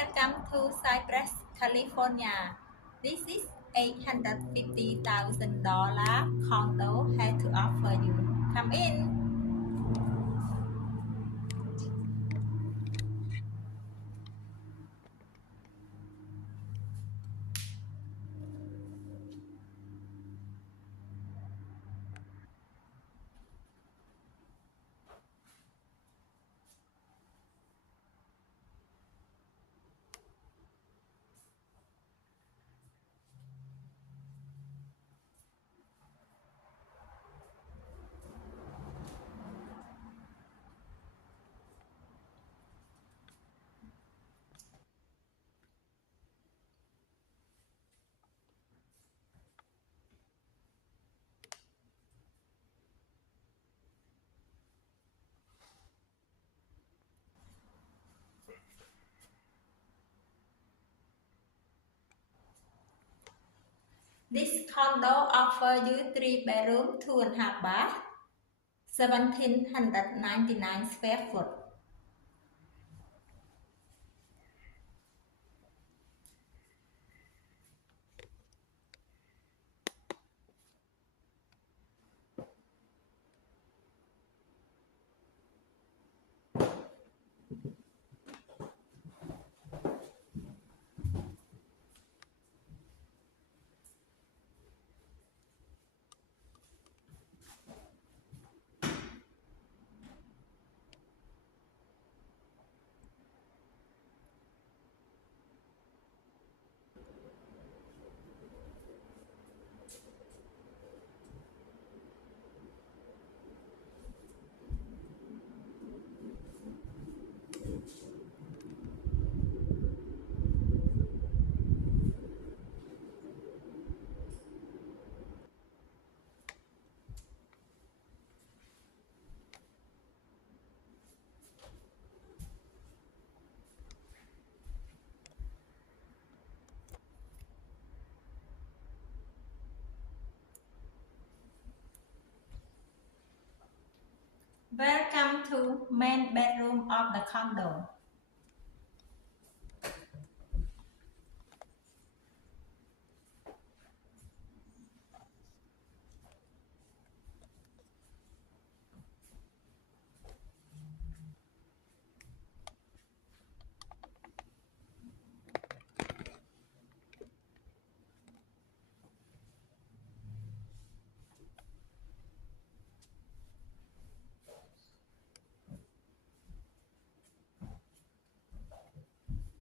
Welcome to Cypress, California. This is $850,000 condo had to offer you. Come in. This condo offers you 3 bedroom, 2.5 bath, 1,799 square foot. Welcome to main bedroom of the condo.